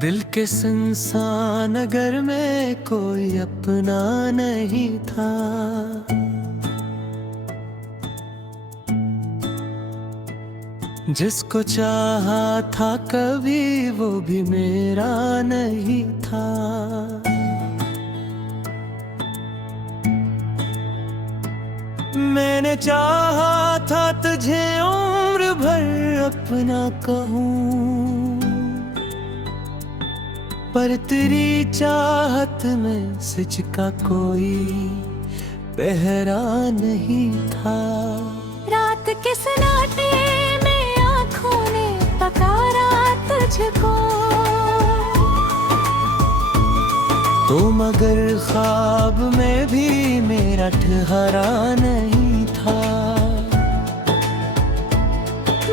दिल के सुनसान नगर में कोई अपना नहीं था। जिसको चाहा था कभी वो भी मेरा नहीं था। मैंने चाहा था तुझे उम्र भर अपना कहूँ, पर तेरी चाहत में सच का कोई पहरा नहीं था। रात के सन्नाटे में आँखों ने पकारा तुझको, तो मगर ख्वाब में भी मेरा ठहरा नहीं था।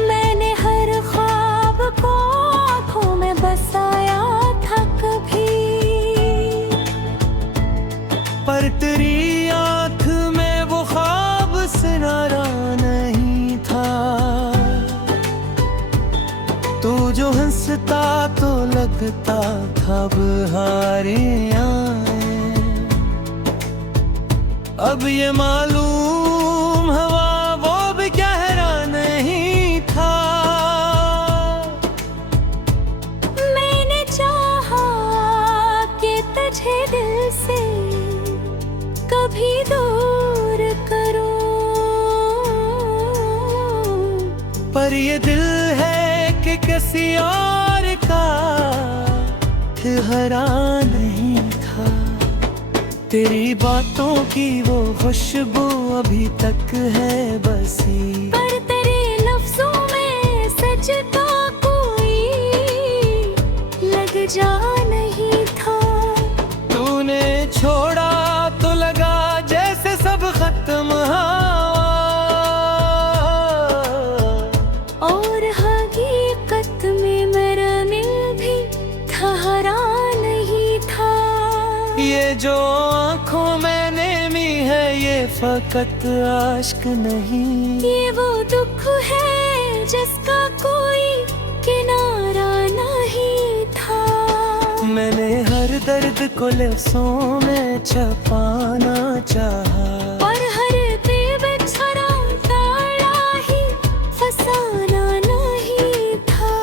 मैंने हर ख्वाब को आँखों में बसाया था कभी, पर तेरी आँख में वो ख्वाब सिनारा नहीं था। तू जो हंसता तो लगता था बहारें आए, अब ये मालूम हवा वो भी गहरा नहीं था। मैंने चाहा कि तुझे दिल से कभी दूर करूं, पर ये दिल है कि किसी और का ठहरा नहीं था। तेरी बातों की वो खुशबू अभी तक है बसी, पर तेरे लफ्जों में सच का कोई लग जा नहीं था। तूने छोड़ा तो लगा जैसे सब खत्म हुआ, और हकीकत में मेरा दिल भी ठहरा नहीं था। ये जो आँखों में नेमी है ये फकत आश्क नहीं। ये वो दुख है जिसका कोई किनारा नहीं था। मैंने हर दर्द को लफ्ज़ों में छुपाना चाहा, और हर बेबेचारा ताड़ा ही फसाना नहीं था।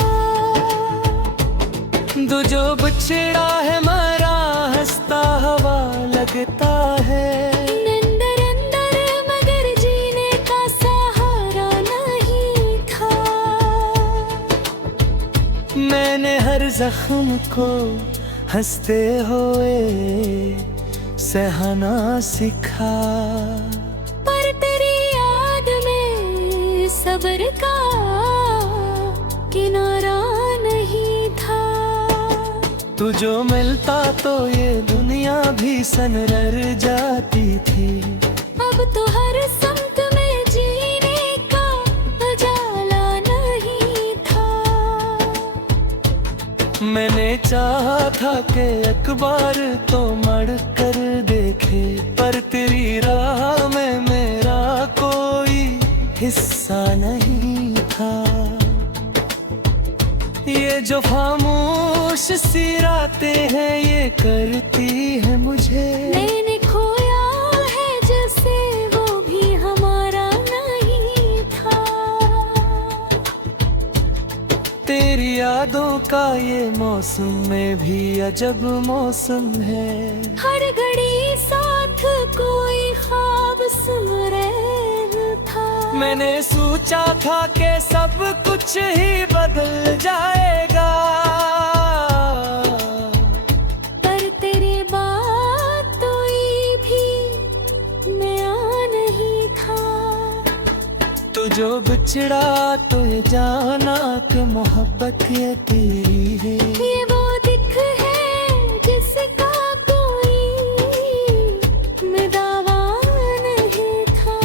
दो जो बछड़ा है मरा हंसता हवा लगता है। अंदर अंदर मगर जीने का सहारा नहीं था। मैंने हर जख्म को हंसते हुए सहना सीखा, पर तेरी याद में सब्र का किनारा नहीं था। तू जो मिलता तो ये दुनिया भी सनरर जाती थी। अब तो हर समत में जीने का उजाला नहीं था। मैंने चाहा था कि एक बार तो मड़ कर देखे, पर तेरी राह में मेरा कोई हिस्सा नहीं था। ये जो खामोश सी रातें हैं ये करती है मुझे। मैंने खोया है जैसे वो भी हमारा नहीं था। तेरी यादों का ये मौसम में भी अजब मौसम है। हर घड़ी साथ कोई ख्वाब सुमरे था। मैंने सोचा था कि सब कुछ ही बदल जाएगा, पर तेरी बात तो ये भी नया नहीं था। तू जो बिछड़ा तो ये जाना कि मोहब्बत ये तेरी है। ये वो दिख है जिसका कोई मैं दावा नहीं था।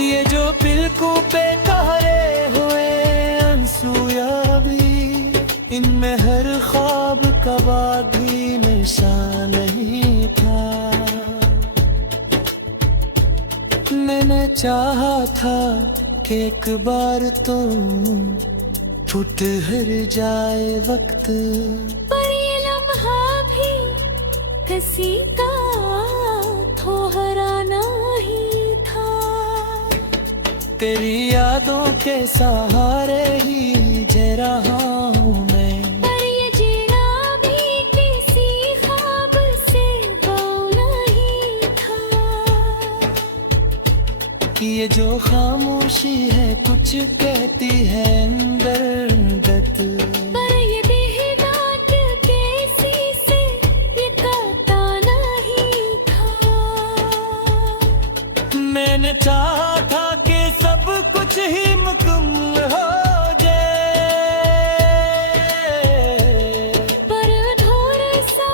ये जो पिलकों पे ठहरे हुए आंसू या भी, इनमें हर ख्वाब का बागी निशान नहीं था। मैंने चाहा था कि एक बार तुम ठहर जाए वक्त, पर ये लम्हा भी किसी का ठहराना ही था। तेरी यादों के सहारे ही जी रहा हूँ मैं, पर ये जीना भी किसी ख्वाब से बोला ही था। ये जो खामोशी है कुछ कहती है अंदर अंदर। पर ये बेहदात कैसी से ये कहता नहीं था। मैंने चाहा था कि सब कुछ ही मुकम्मल हो जाए, पर अधूरा सा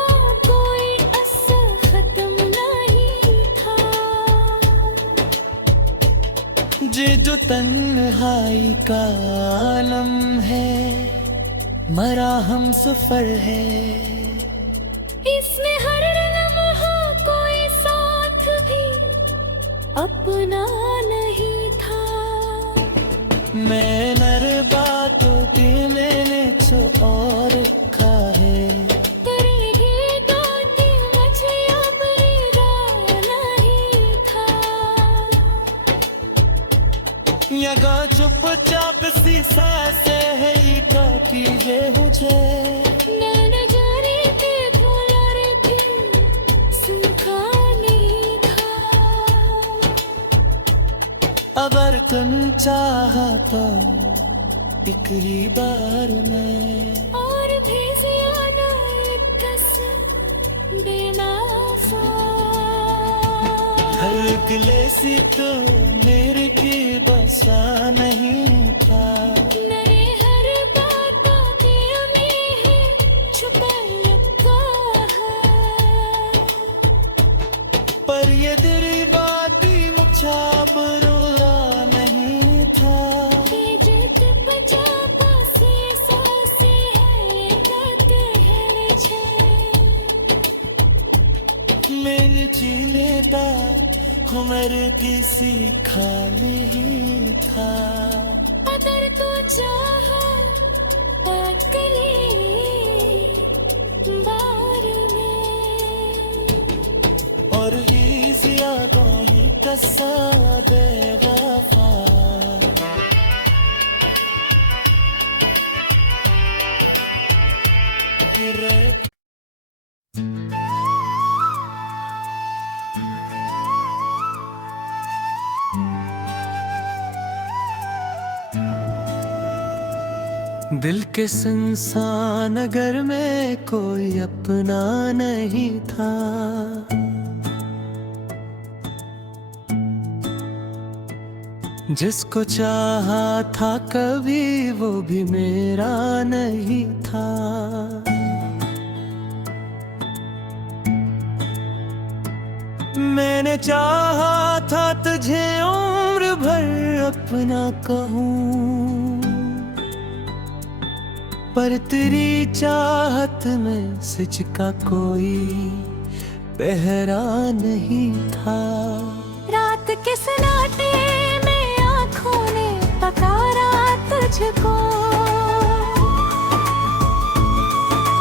कोई असर खत्म नहीं था। ये जो तन्हाई का आलम है, मरा हम सफर है। इसमें हर लम्हा कोई साथ भी अपना नहीं था। मैं नर बातों की मैंने तो और रखा है, करेगी गाती मुझे अब रिदा नहीं था। यहाँ चुपचाप सी सांसें है ये कहती है मुझे। नैन जाने थे भुला रहे थे सूखा नहीं था। अगर तुम चाहा तो एक ही बार मैं और भी ज्यादा एक कसम बेनाफा। हर गिले से तो मेरे की बसा नहीं था। मेरे हर बात का दिल में है छुपा रखा है। पर ये तेरी बात ही मुझे बुरा नहीं था। ये जिद बजा पासे सांसे है गाते हैं मुझे। मेरे जीने का हुनर किसी खा नहीं था। अगर तू चाहा अगली बार में, और ही ज्यादा ही कसा बेवफा। रे दिल के सुनसान नगर में कोई अपना नहीं था। जिसको चाहा था कभी वो भी मेरा नहीं था। मैंने चाहा था तुझे उम्र भर अपना कहूँ, पर तेरी चाहत में सच का कोई पहरा नहीं था। रात के सन्नाटे में आँखों ने पकारा तुझको,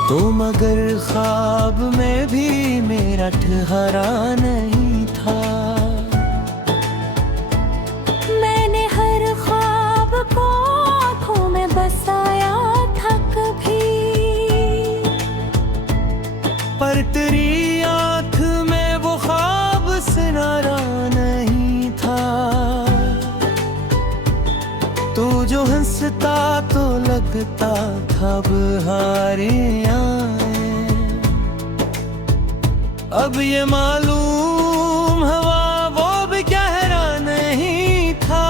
तो मगर ख्वाब में भी मेरा ठहरा नहीं था। मैंने हर ख्वाब को आँखों में बसाया था कभी, पर तेरी आँख में वो ख्वाब सिनारा नहीं था। तू जो हंसता तो लगता था बहारियाँ। अब ये मालूम हवा वो भी गहरा नहीं था।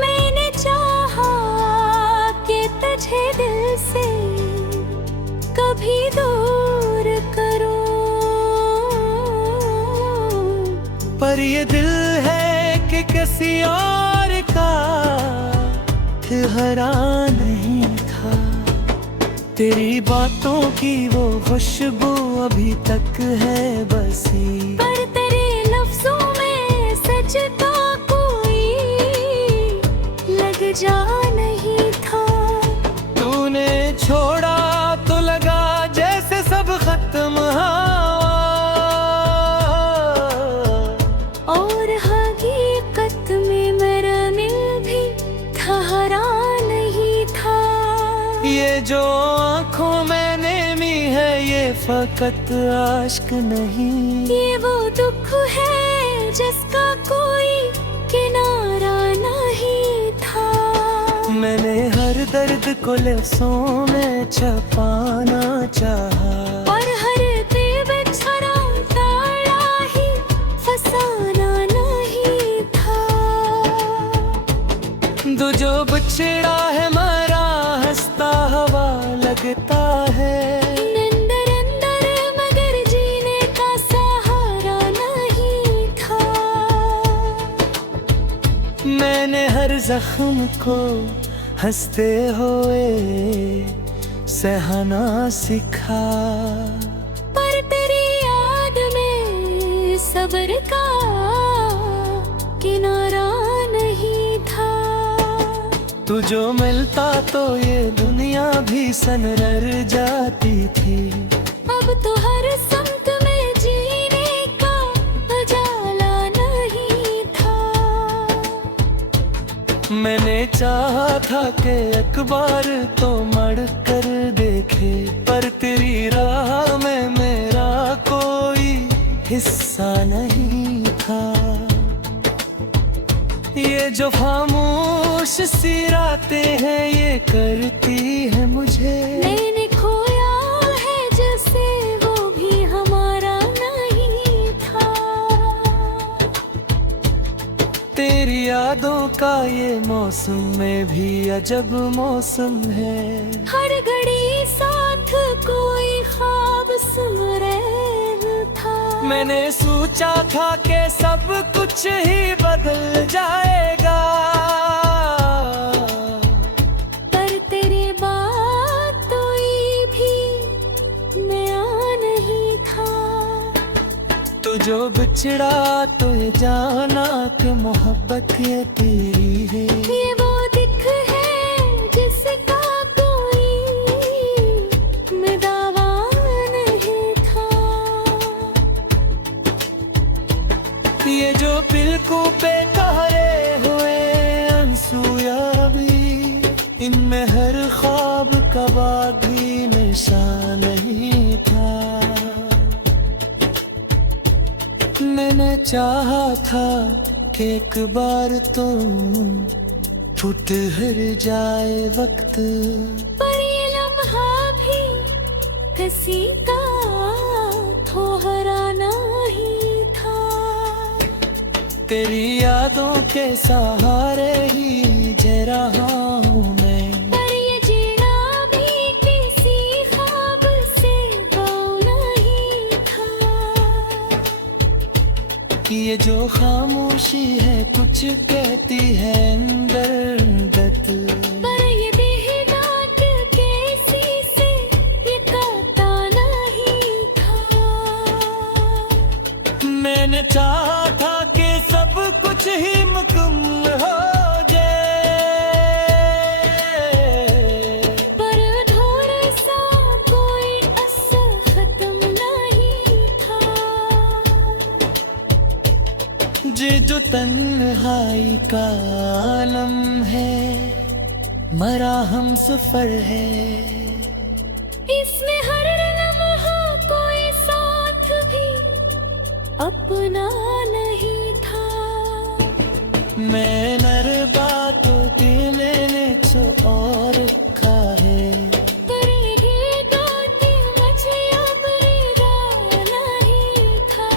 मैंने चाहा कि तुझे दिल से कभी दूर करूं, पर ये दिल है कि किसी और का ठहरा नहीं था। तेरी बातों की वो खुशबू अभी तक है बसी, पर तेरे लफ्जों में सच का कोई छोड़ा तो लगा जैसे सब खत्म हुआ, और हकीकत में मेरा दिल भी ठहरा नहीं था। ये जो आँखों में नेमी है ये फकत आश्क नहीं, ये वो दुख है जिसका कोई किनारा नहीं था। मैंने हर दर्द को लफ्ज़ों में छुपाना चाहा, और हर बेबेचारा ताड़ा ही फसाना नहीं था। दो जो बिछड़ा है मरा हंसता हवा लगता है, अंदर अंदर मगर जीने का सहारा नहीं था। मैंने हर जख्म को हंसते हुए सहना सीखा, पर तेरी याद में सब्र का किनारा नहीं था। तू जो मिलता तो ये दुनिया भी सनर जाती थी। अब तो हर समत में जीने का उजाला नहीं था। मैंने चाहा था कि एक बार तो मड़ कर देखे, पर तेरी राह में मेरा कोई हिस्सा नहीं था। ये जो खामोश सी रातें हैं ये करती है मुझे, मैंने खोया है जैसे वो भी हमारा नहीं था। तेरी यादों का ये मौसम में भी अजब मौसम है। हर घड़ी साथ कोई ख्वाब सुन रहा था। मैंने सोचा था कि सब कुछ ही बदल जाएगा, पर तेरे बात तो ये भी नया नहीं था। तू जो बिछड़ा तो ये जाना कि मोहब्बत ये तेरी है। ये वो दिख है जिसका कोई मैं दावा नहीं था। ये जो पिलकों पे कहरे हुए आंसू या भी, इनमें हर ख्वाब का भी निशान नहीं था। मैंने चाहा था कि एक बार तो ठुठर जाए वक्त, पर ये लम्हा भी किसी का ठहराना ही था। तेरी यादों के सहारे ही जी रहा हूँ मैं, पर ये जीना भी किसी ख्वाब से वो नहीं था। ये जो खामोशी है कुछ कहती है अंदर दत, पर ये बेहदात कैसी से ये कहता नहीं था। मैंने चाहा था कि सब कुछ ही मुकम्मल हो जाए, पर थोड़ा सा कोई असर खत्म नहीं था। ये जो तन्हाई का आलम है मरा हम सफर है, इसमें हर लम्हा कोई साथ भी अपना नहीं था। मैं नर बातों पे मैंने जो और रखा है, पर ये गाती मुझे अब रिदा नहीं था।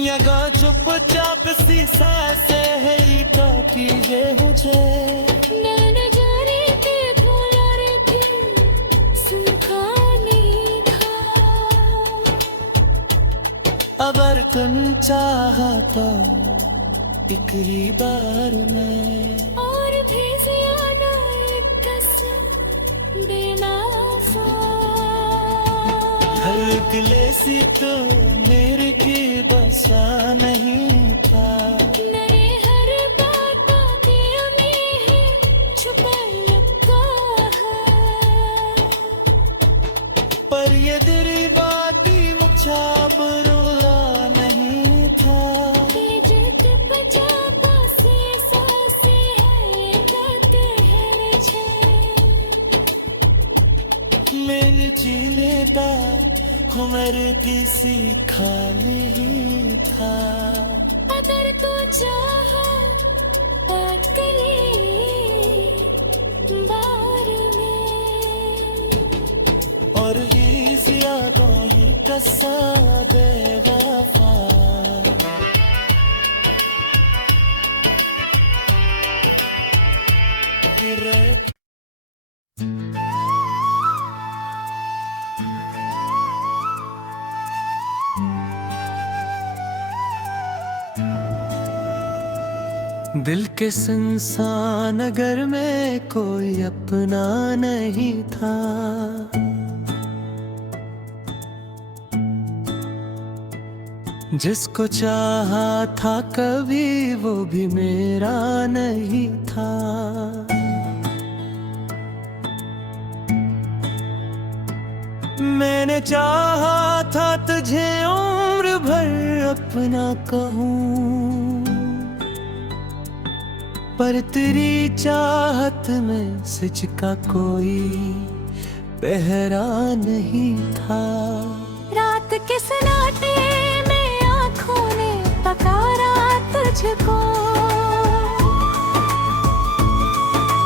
यहाँ चुपचाप सी सांसें है ये टॉकी है मुझे, नैन जारी के भुला रहे सुनका नहीं था। अगर तुम चाहा तो एक ही बार मैं और भी ज्यादा एक कसम देना सा। हर गिले सी तो मेरे की बसा नहीं था। मेरे हर बात दिल में है छुपाए पर ये तेरी बाती मुझे अब रोना नहीं था। कि जित बजाता से सांसे है गाते हैं छे। मैंने जीने का हुनर भी सीखा नहीं था। अगर तू चाहा अगली बार में और ये यादों ही कसा बेवफा। दिल के सुनसान नगर में कोई अपना नहीं था। जिसको चाहा था कभी वो भी मेरा नहीं था। मैंने चाहा था तुझे उम्र भर अपना कहूँ, पर तेरी चाहत में सच का कोई पहरा नहीं था। रात के सन्नाटे में आँखों ने पकारा तुझको,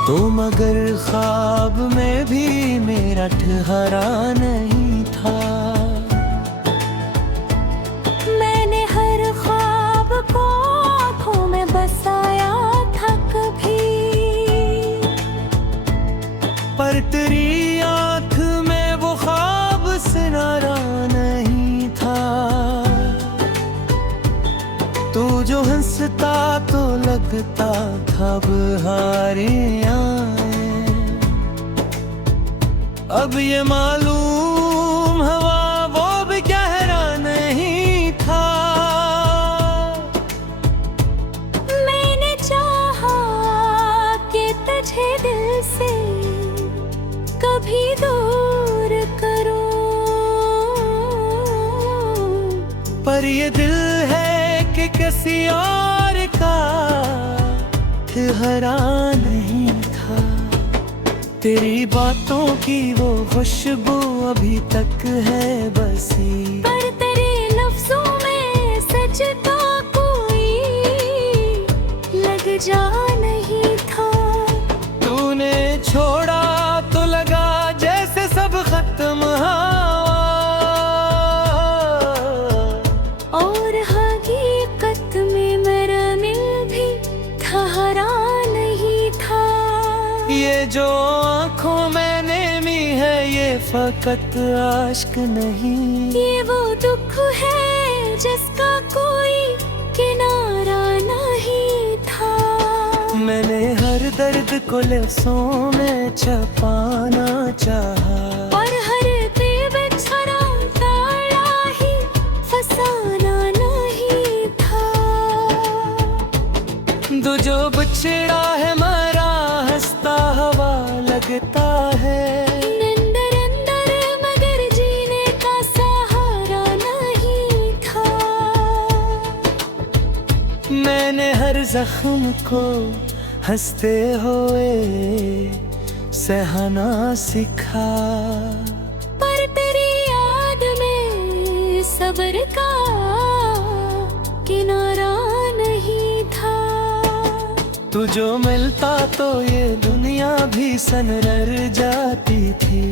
तो मगर ख्वाब में भी मेरा ठहरा नहीं था। मैंने हर ख्वाब को आँखों में बसाया था कभी, पर तेरी आँख में वो ख्वाब सिनारा नहीं था। तू जो हंसता तो लगता था बहारें आए। अब ये मालूम हवा वो भी गहरा नहीं था। मैंने चाहा कि तुझे दिल से कभी दूर करूं, पर ये दिल है कि किसी और का ठहरा नहीं था। तेरी बातों की वो खुशबू अभी तक है बसी, पर तेरे लफ्जों में सच का कोई लग जा नहीं था। तूने छोड़ा तो लगा जैसे सब खत्म हुआ, और हकीकत में मेरा दिल भी ठहरा नहीं था। ये जो आँखों में नेमी है ये फकत आश्क नहीं। ये वो दुख है जिसका कोई किनारा नहीं था। मैंने हर दर्द को लफ्ज़ों में छुपाना चाहा, और हर बेबेचारा ताड़ा ही फसाना नहीं था। दो जो बिछड़ा है मरा हंसता हवा लगता है। अंदर अंदर मगर जीने का सहारा नहीं था। मैंने हर जख्म को हंसते हुए सहना सीखा, पर तेरी याद में सब्र का किनारा नहीं था। तू जो मिलता तो ये दुनिया भी सनर जाती थी।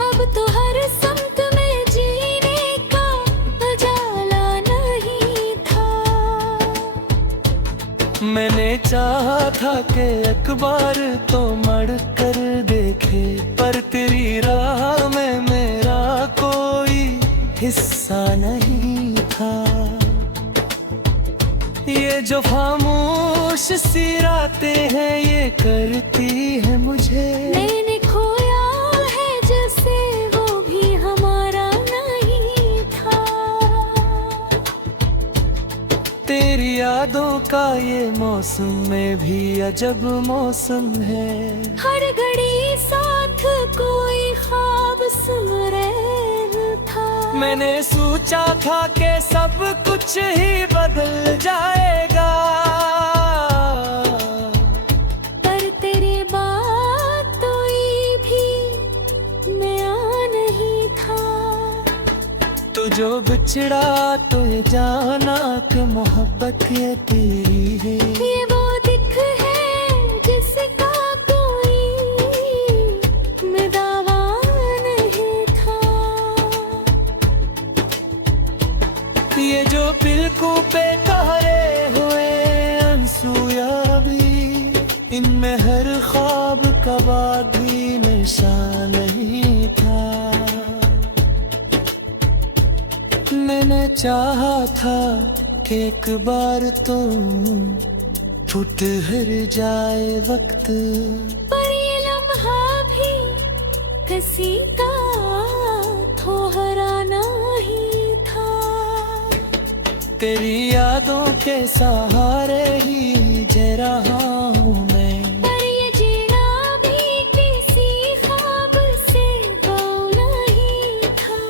अब तो हर समत में जीने का उजाला नहीं था। मैंने चाहा था कि एक बार तो मड़ कर देखे, पर तेरी राह में मेरा कोई हिस्सा नहीं था। ये जो खामोश सी रातें हैं ये करती है मुझे। मैंने खोया है जैसे वो भी हमारा नहीं था। तेरी यादों का ये मौसम में भी अजब मौसम है। हर घड़ी साथ कोई ख्वाब सुन रहे मैंने सोचा था कि सब कुछ ही बदल जाएगा, पर तेरी बात तो ये भी नया नहीं था। तो जो बिछड़ा तो ये जाना कि मोहब्बत ये तेरी है। ये वो दिख है जिसका कोई मैं दावा नहीं था। ये जो पिलकों पे ठहरे हुए आंसू भी, इनमें हर ख्वाब का बाद भी निशान नहीं था। मैंने चाहा था कि एक बार तुम ठुठर जाए वक्त, पर ये लम्हा भी किसी का ठहराना ही था। तेरी यादों के सहारे ही जी रहा हूँ मैं, पर ये जीना भी किसी ख्वाब से बोला ही था।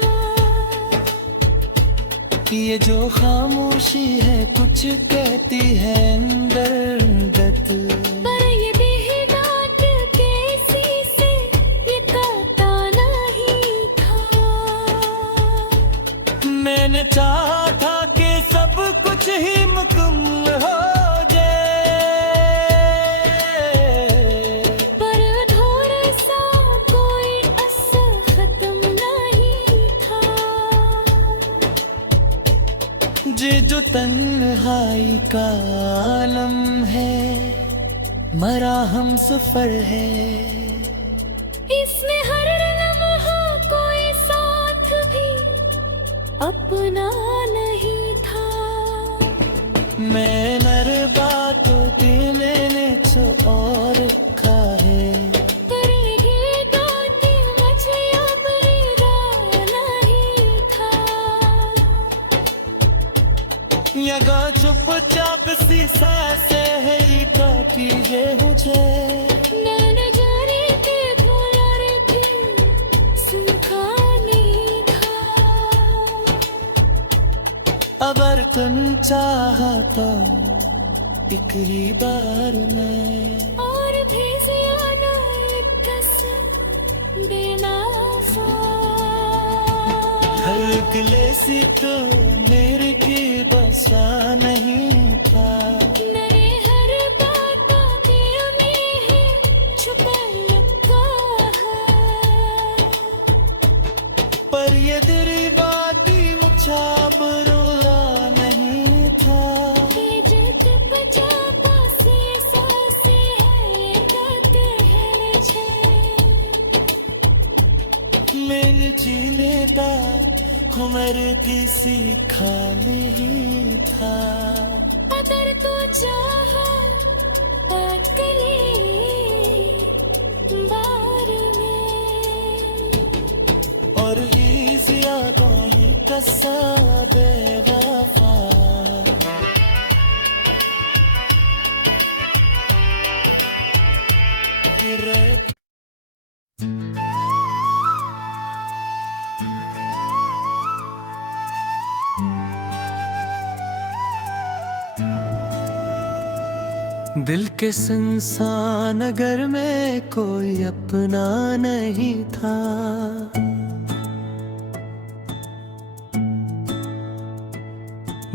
ये जो खामोशी है कुछ कहती है अंदर दर्द, पर ये बेहदात कैसी से ये कहता नहीं था। मैंने चाहा था कि सब कुछ ही मुकम्मल हो जाए, पर अधूरा सा कोई असर खत्म नहीं था। ये जो तन्हाई का आलम है, मरा हम सफर है। इसमें हर लम्हा कोई साथ भी अपना नहीं था। मैं नर बातों पे मैंने जो और रखा है, पर ये गाती मुझे अब रिदा नहीं था। यहाँ चुपचाप सी सांसें है ये ताकि है मुझे, नैन जाने के दुलार भी सुनका नहीं था। अगर तुम चाहा तो एक ही बार में और भी ज्यादा एक कसम बेनाफा। हर गिले से तो मेरे की बसा नहीं था। मेरे हर बात दिल में है छुपा लगता है, पर ये तेरी बात ही मुझे अब रोना नहीं था। ये जिद बचा पासे सांसे है गाते हैं छे। मैंने जीने का हुनर भी सीखा नहीं था। अगर तू चाहा अगली बार में, और ये यादों ही कसा बेवफा, रे दिल के सुनसान नगर में कोई अपना नहीं था।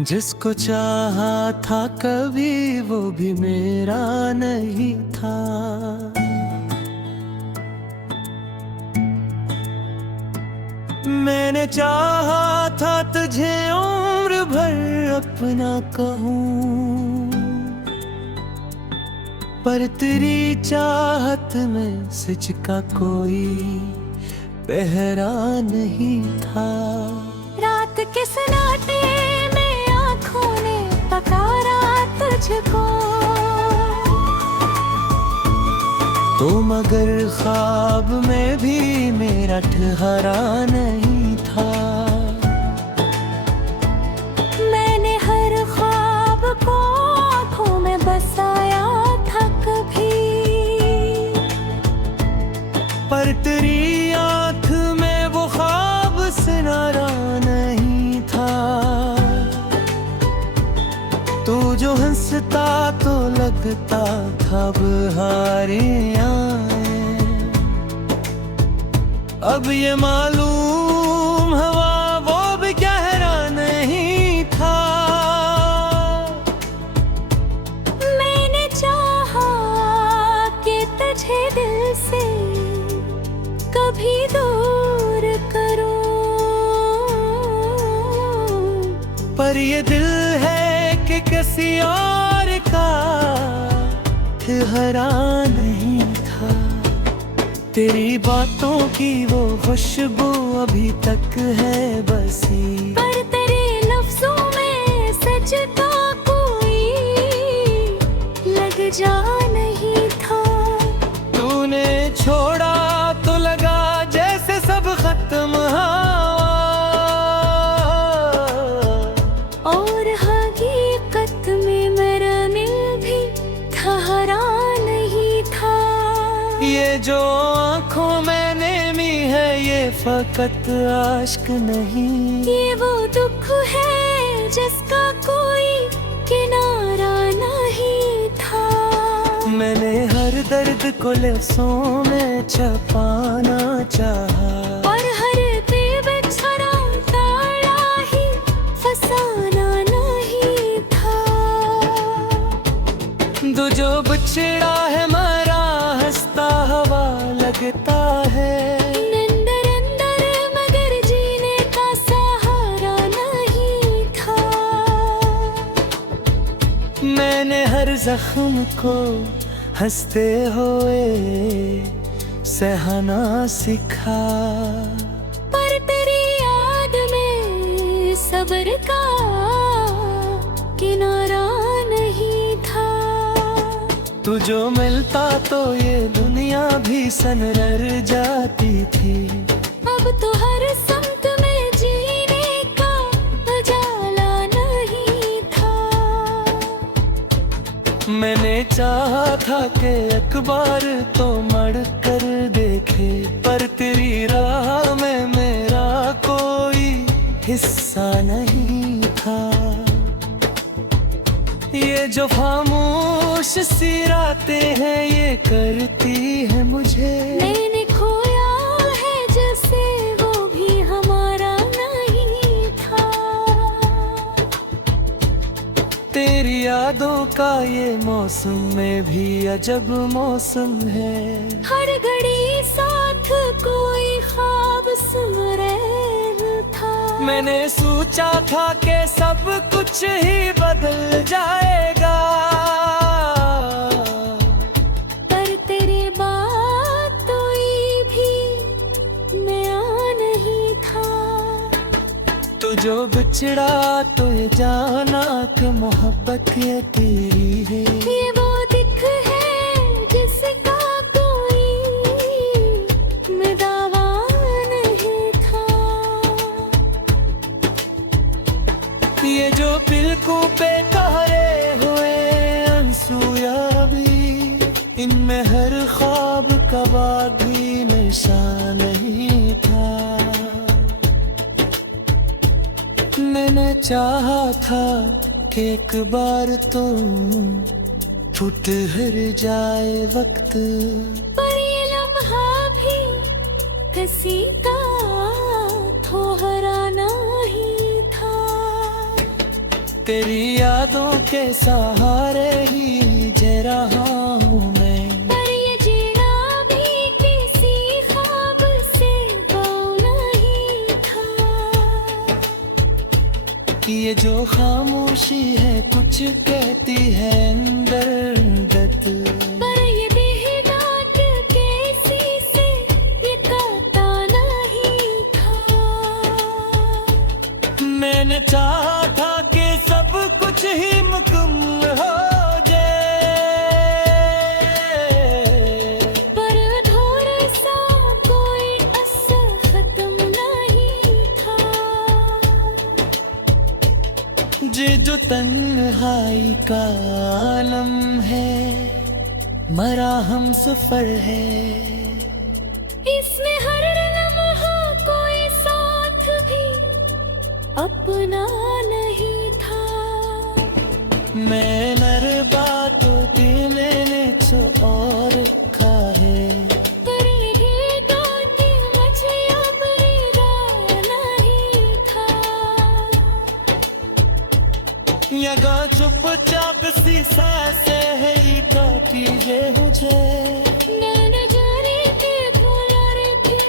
जिसको चाहा था कभी वो भी मेरा नहीं था। मैंने चाहा था तुझे उम्र भर अपना कहूँ, पर तेरी चाहत में सच का कोई पहरा नहीं था। रात के सन्नाटे में आँखों ने पकारा तुझको, तो मगर ख्वाब में भी मेरा ठहरा नहीं था। मैंने हर ख्वाब को आँखों में बसाया था कभी, पर तेरी आँख में वो ख्वाब सिनारा नहीं मिलता तो लगता था बहारें आए। अब ये मालूम हवा वो भी गहरा नहीं था। मैंने चाहा कि तुझे दिल से कभी दूर करूं, पर ये दिल है कि किसी और का ठहरा नहीं था। तेरी बातों की वो खुशबू अभी तक है बसी, पर तेरे लफ्जों में सच का कोई लग जा नहीं था। तूने छोड़ा तो लगा जैसे सब खत्म हुआ, और हकीकत में मेरा दिल भी ठहरा नहीं था। ये जो आँखों में नेमी है ये फकत आश्क नहीं। ये वो दुख है जिसका कोई किनारा नहीं था। मैंने हर दर्द को लफ्ज़ों में छुपाना चाहा, और हर बेबेचारा ताड़ा ही फसाना नहीं था। दो जो बिछड़ा है मरा हंसता हवा लगता है। अंदर अंदर मगर जीने का सहारा नहीं था। मैंने हर जख्म को हंसते हुए सहना सीखा, पर तेरी याद में सब्र का किनारा नहीं था। तू जो मिलता तो ये दुनिया भी सनर जाती थी। अब तो हर समत में जीने का उजाला नहीं था। मैंने चाहा था कि अखबार तो मड़ कर देखे, पर तेरी राह में मेरा कोई हिस्सा नहीं था। ये जो खामोश सी रातें हैं ये करती है मुझे। मैंने खोया है जैसे वो भी हमारा नहीं था। तेरी यादों का ये मौसम में भी अजब मौसम है। हर घड़ी साथ कोई ख्वाब सुरेग था। मैंने सोचा था कि सब कुछ ही बदल जाएगा, पर तेरे बात तो ये भी नया नहीं था। तो जो बिछड़ा तो ये जाना कि मोहब्बत ये तेरी है। ये वो दिख है जिसका कोई दावा नहीं था। ये जो पिलकों पे ठहरे हुए आंसू भी, इनमें हर ख्वाब का भी निशान नहीं था। मैंने चाहा था कि एक बार तो छूट हर जाए वक्त, पर ये लम्हा भी किसी का ठहराना ही था। तेरी यादों के सहारे ही जी रहा हूँ मैं। पर ये जीना भी किसी ख्वाब से वो नहीं था। ये जो खामोशी है कुछ कहती है अंदर अंदर। पर ये देहदाट कैसी से ये काटा नहीं था। मैंने चाहा था कि सब कुछ ही मुकम्मल हो जाए, पर अधूरा सा कोई असर खत्म नहीं था। ये जो तन्हाई का आलम है मरा हम सफर है। इसमें हर लम्हा कोई साथ भी अपना नहीं था। मैं नर यगा चुपचाप सी सांसें ही तो कीजिए मुझे नैन जाने के भूला रे भी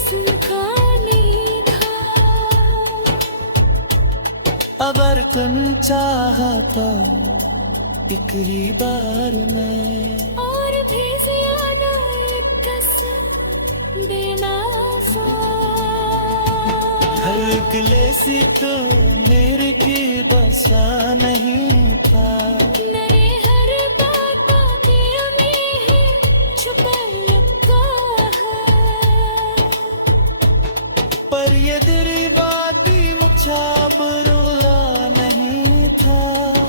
सुनका नहीं था। अगर तुम चाहा तो एक ही बार में और भी ज्यादा एक कसम देना हर गिले से तो मेरे की बसा नहीं था। मेरे हर बात दिल में ही छुपा लगता है। पर ये तेरी बात ही मुझे अब रोना नहीं था।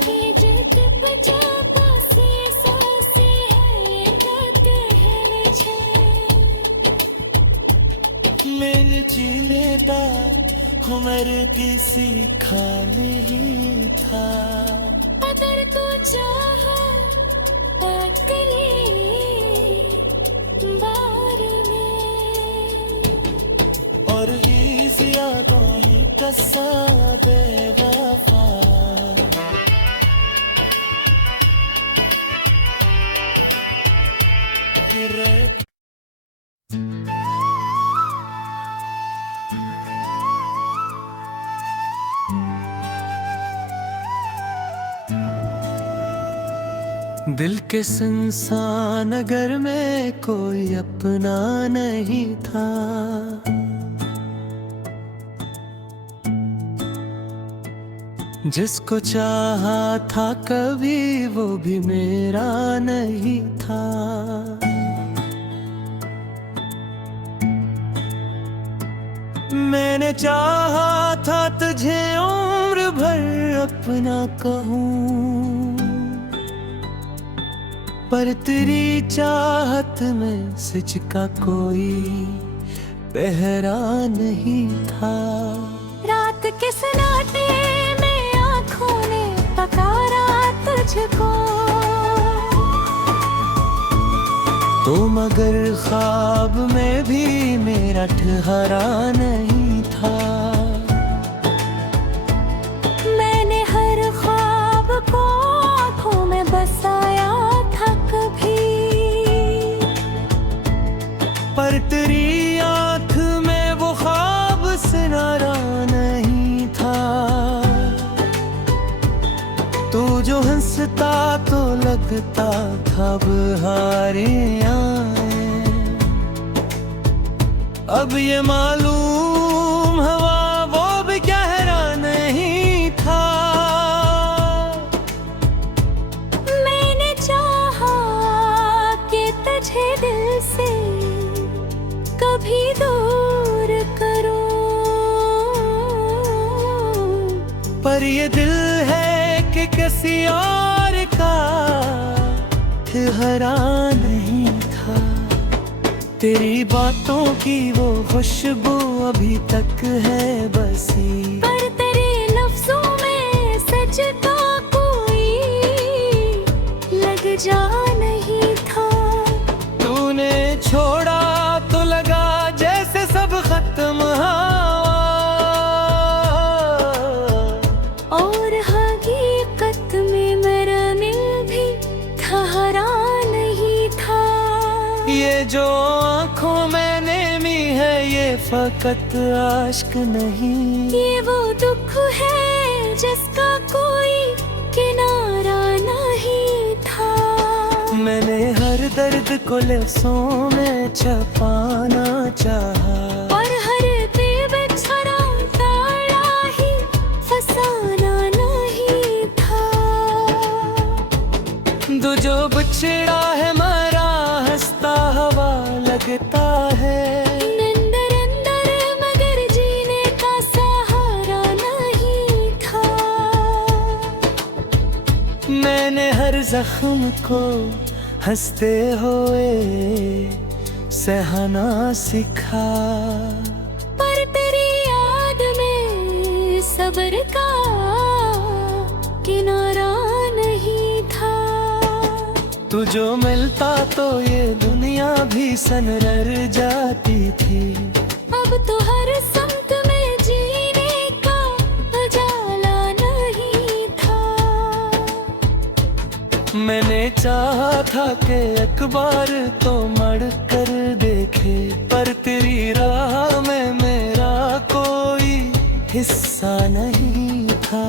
ये जिद बचा पासे सांसे है गाते हैं मुझे। मेरे जीने का हुनर किसी खा नहीं था। अगर तू चाहा अगली बार में और ये यादों ही कसा बेवफा रे। दिल के सुनसान नगर में कोई अपना नहीं था। जिसको चाहा था कभी वो भी मेरा नहीं था। मैंने चाहा था तुझे उम्र भर अपना कहूँ, पर तेरी चाहत में सच का कोई पहरा नहीं था। रात के सन्नाटे में आँखों ने पकारा तुझको, तो मगर ख्वाब में भी मेरा ठहरा नहीं था। मैंने हर ख्वाब को आँखों में बसाया था कभी, पर तेरी आँख में वो ख्वाब सिनारा नहीं था। तू जो हंसता तो लगता था बहारें आए। अब ये मालूम हवा वो भी गहरा नहीं था। मैंने चाहा कि तुझे दिल से कभी दूर करूं, पर ये दिल है कि किसी और का ठहरा नहीं था। तेरी बातों की वो खुशबू अभी तक है बसी, पर तेरे लफ्जों में सच का कोई लग जा नहीं था। तूने छोड़ा तो लगा जैसे सब खत्म हुआ, और हकीकत में मेरा दिल भी ठहरा नहीं था। ये जो आँखों में नेमी है ये फकत आश्क नहीं। ये वो दुख है जिसका कोई किनारा नहीं था। मैंने हर दर्द को लफ्ज़ों में छुपाना चाहा, और हर बेबेचारा ताड़ा ही फसाना नहीं था। दो जो बिछड़ा है मरा हंसता हवा लगता है। अंदर अंदर मगर जीने का सहारा नहीं था। मैंने हर जख्म को हंसते हुए सहना सीखा, पर तेरी याद में सब्र का किनारा नहीं था। तू जो मिलता तो ये दुनिया भी सनर जाती थी। अब तो हर समत में जीने का उजाला नहीं था। मैंने चाहा था कि एक बार तो मर कर देखे, पर तेरी राह में मेरा कोई हिस्सा नहीं था।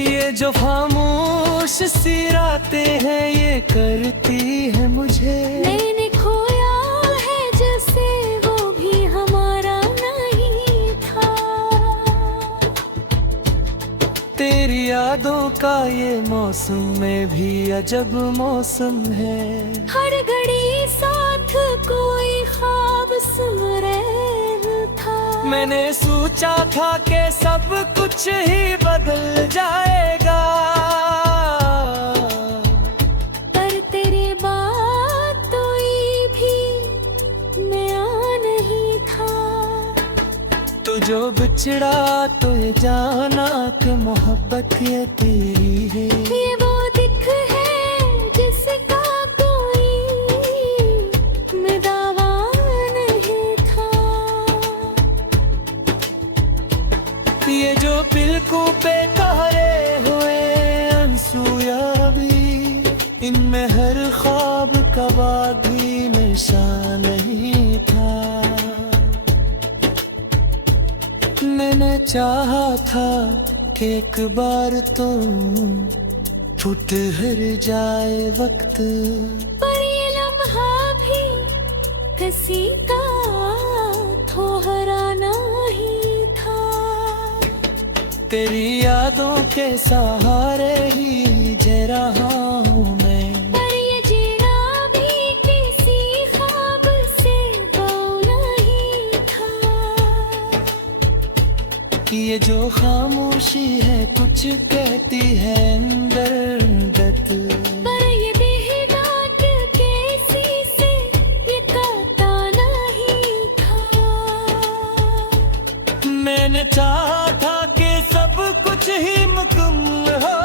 ये जो खामोश सी रातें हैं ये करती है मुझे, मैंने खोया है जैसे वो भी हमारा नहीं था। तेरी यादों का ये मौसम में भी अजब मौसम है। हर घड़ी साथ कोई ख्वाब सुन था। मैंने सोचा था कि सब कुछ ही बदल जाएगा, पर तेरी बात तो ये भी नया नहीं था। तो जो बिछड़ा तो ये जाना कि मोहब्बत ये तेरी है। ये वो दिख है जिसका कोई दावा नहीं था। ये जो पिलकों पे तहरे हुए आंसू भी, इनमें हर ख्वाब का भी निशान नहीं था। मैंने चाहा था कि एक बार तो ठुठर जाए वक्त, पर ये लम्हा भी किसी का ठहराना ही था। तेरी यादों के सहारे ही जी रहा हूँ मैं, पर ये जीना भी किसी ख्वाब से बौना ही था। ये जो खामोशी है कुछ कहती है अंदर अंदर, पर ये देहदाट कैसी से ये कहता नहीं था। मैंने चाहा था कि सब कुछ ही मुकम्मल हो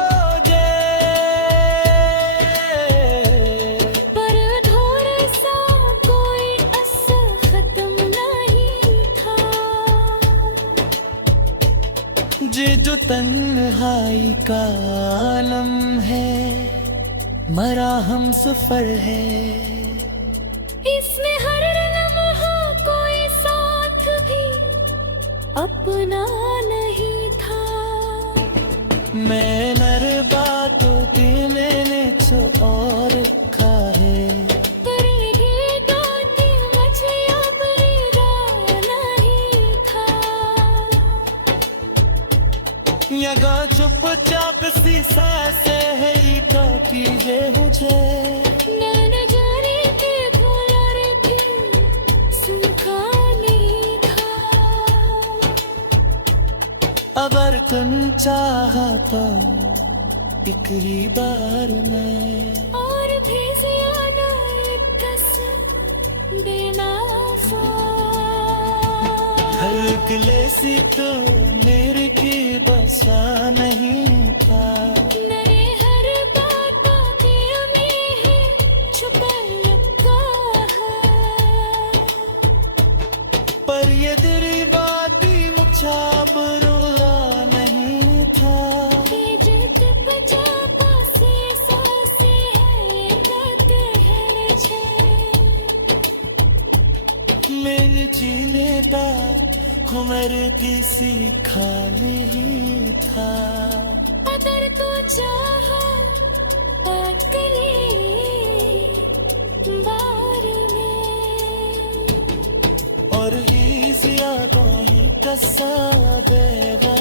जाए, पर अधूरा सा कोई असर खत्म नहीं था। ये जो तन्हाई का आलम है, मरा हम सफर है। इसमें हर लम्हा कोई साथ भी अपना नहीं था। मैं नर बातों पे मैंने जो और रखा है, पर ये गाती मुझे अब रिदा नहीं था। यहाँ चुपचाप सी सांसें है ये टोपी है मुझे। नैन जाने के फूलर भी सूखा नहीं था। अगर तुम चाहा तो एक ही बार में और भी ज्यादा एक कसम देना सा। हर गिले से तो मेरे की बसा नहीं था। मेरे हर बात का दिल में है छुपा रखा है, पर ये तेरी बात ही मुझे बुरा नहीं था। ये जिद बजा पासे सांसे है गाते हैं छे। मेरे जीने का हुनर किसी खा नहीं था। अगर तू चाहा अकेले बार में, और ही यादों ही कसा बेगा